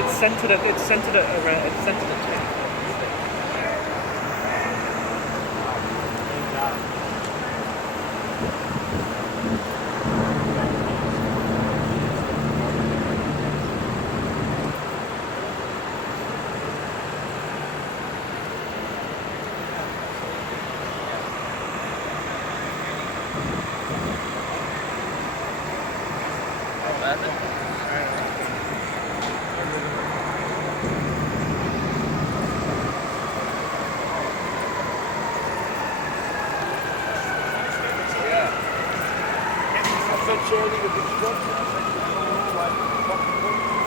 it's sent to the it's sent to the chain. I said, Charlie, with the truck, I said, you don't know why you fucking